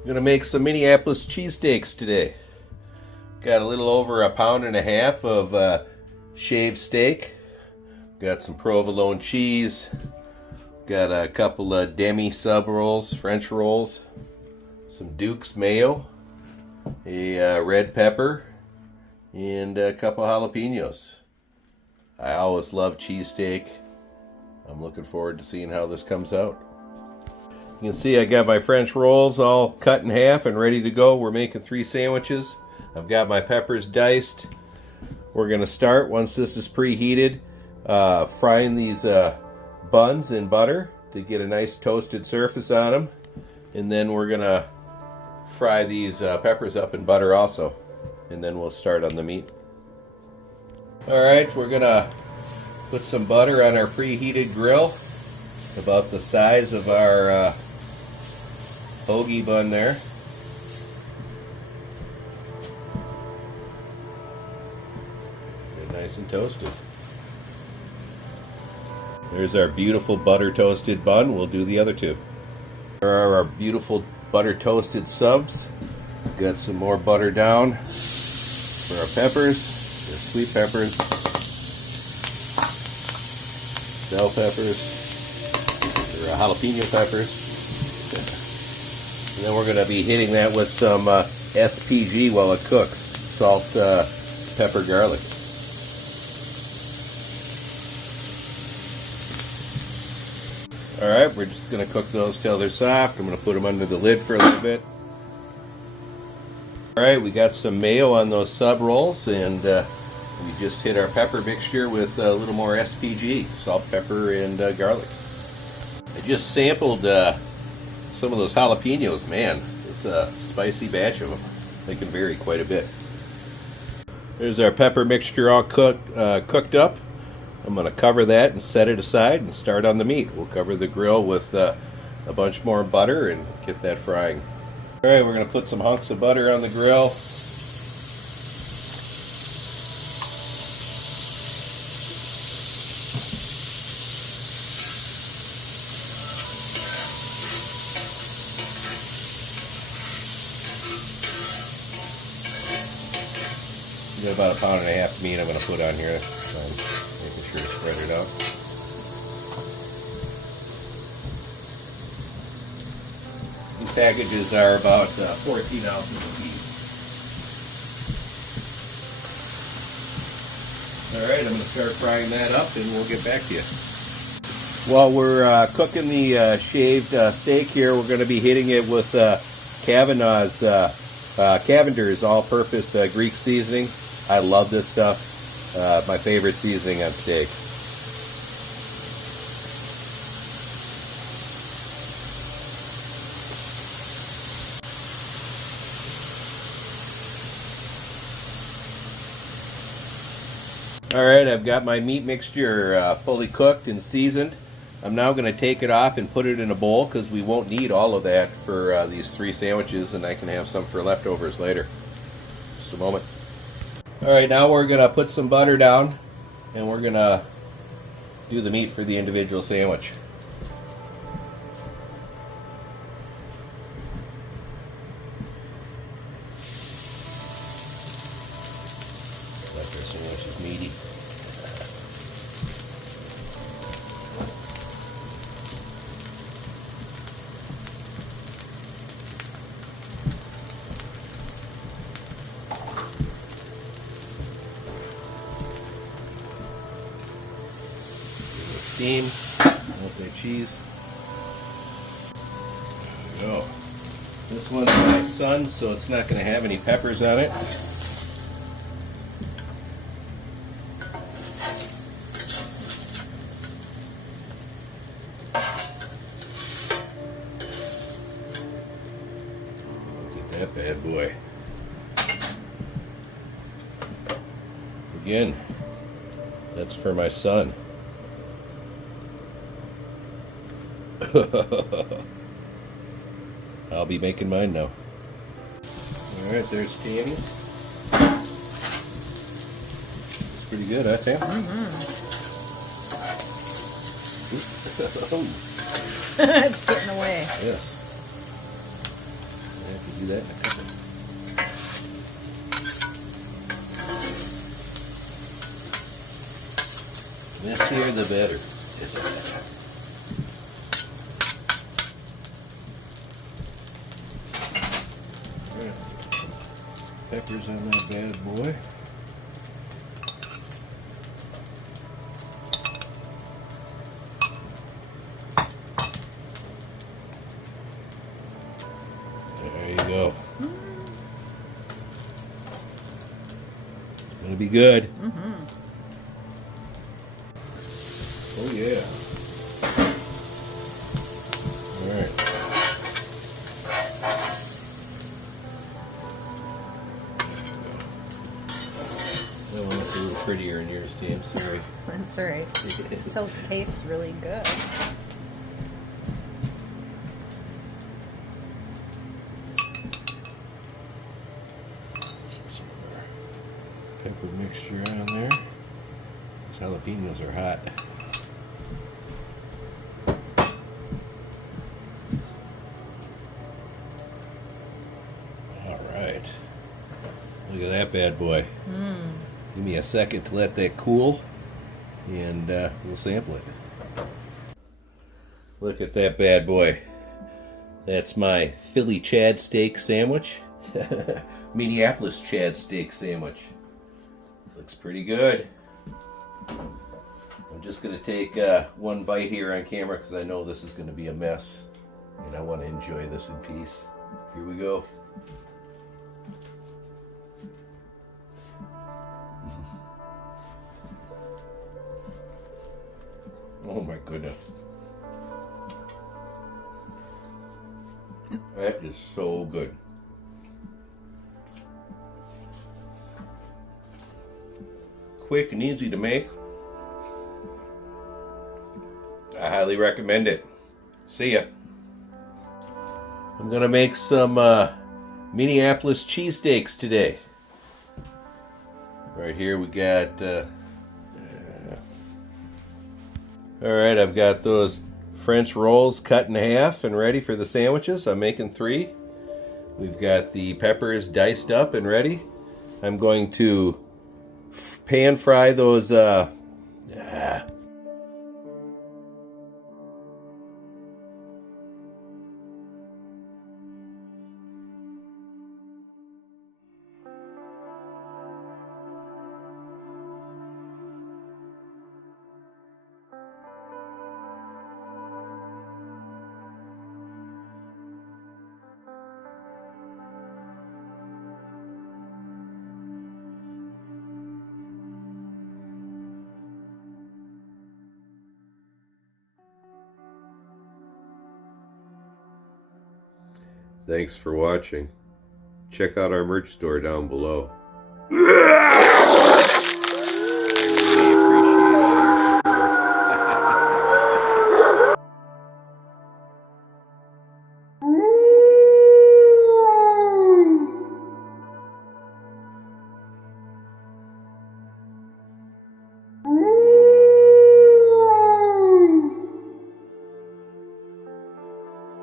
I'm going to make some Minneapolis cheesesteaks today. Got a little over 1.5 pounds of shaved steak. Got some provolone cheese. Got a couple of demi sub rolls, French rolls. Some Duke's mayo. A red pepper. And a couple jalapenos. I always love cheesesteak. I'm looking forward to seeing how this comes out. You can see I got my French rolls all cut in half and ready to go. We're making 3 sandwiches. I've got my peppers diced. We're going to start, once this is preheated, frying these buns in butter to get a nice toasted surface on them. And then we're going to fry these peppers up in butter also. And then we'll start on the meat. Alright, we're going to put some butter on our preheated grill. About the size of our hoagie bun there. Get nice and toasted. There's our beautiful butter toasted bun. We'll do the other 2. There are our beautiful butter toasted subs. Got some more butter down for our peppers. They're sweet peppers, bell peppers, or jalapeno peppers. And then we're going to be hitting that with some SPG while it cooks. Salt, pepper, garlic. Alright, we're just going to cook those till they're soft. I'm going to put them under the lid for a little bit. Alright, we got some mayo on those sub rolls, and we just hit our pepper mixture with a little more SPG, salt, pepper, and garlic. I just sampled some of those jalapenos. Man, it's a spicy batch of them. They can vary quite a bit. There's our pepper mixture all cooked up. I'm going to cover that and set it aside and start on the meat. We'll cover the grill with a bunch more butter and get that frying. Alright, we're going to put some hunks of butter on the grill. Got about 1.5 pounds of meat I'm going to put on here. So I'm making sure to spread it out. These packages are about 14 ounces apiece. Alright, I'm going to start frying that up and we'll get back to you. While we're cooking the shaved steak here, we're going to be hitting it with Cavender's all-purpose Greek seasoning. I love this stuff. My favorite seasoning on steak. Alright, I've got my meat mixture fully cooked and seasoned. I'm now going to take it off and put it in a bowl because we won't need all of that for these 3 sandwiches, and I can have some for leftovers later. Just a moment. Alright, now we're going to put some butter down and we're going to do the meat for the individual sandwich. That sandwich is meaty. Steam, with their cheese. There we go. This one's my son, so it's not going to have any peppers on it. Look at that bad boy. Again, that's for my son. I'll be making mine now. Alright, there's Tammy's. Pretty good, huh, Tam? It's getting away. Yes. Do that in a couple. Messier the better. Peppers on that bad boy. There you go. It's gonna be good. Mm-hmm. Oh yeah. All right. That one looks a little prettier in yours, Tim. Sorry. That's all right. It still tastes really good. Some pepper mixture on there. These jalapenos are hot. All right. Look at that bad boy. Give me a second to let that cool, and we'll sample it. Look at that bad boy. That's my Philly Chad steak sandwich. Minneapolis Chad steak sandwich. Looks pretty good. I'm just going to take one bite here on camera because I know this is going to be a mess, and I want to enjoy this in peace. Here we go. Oh my goodness. That is so good. Quick and easy to make. I highly recommend it. See ya. I'm gonna make some Minneapolis cheesesteaks today. Right here we got alright, I've got those French rolls cut in half and ready for the sandwiches. I'm making 3. We've got the peppers diced up and ready. I'm going to pan fry those Thanks for watching. Check out our merch store down below.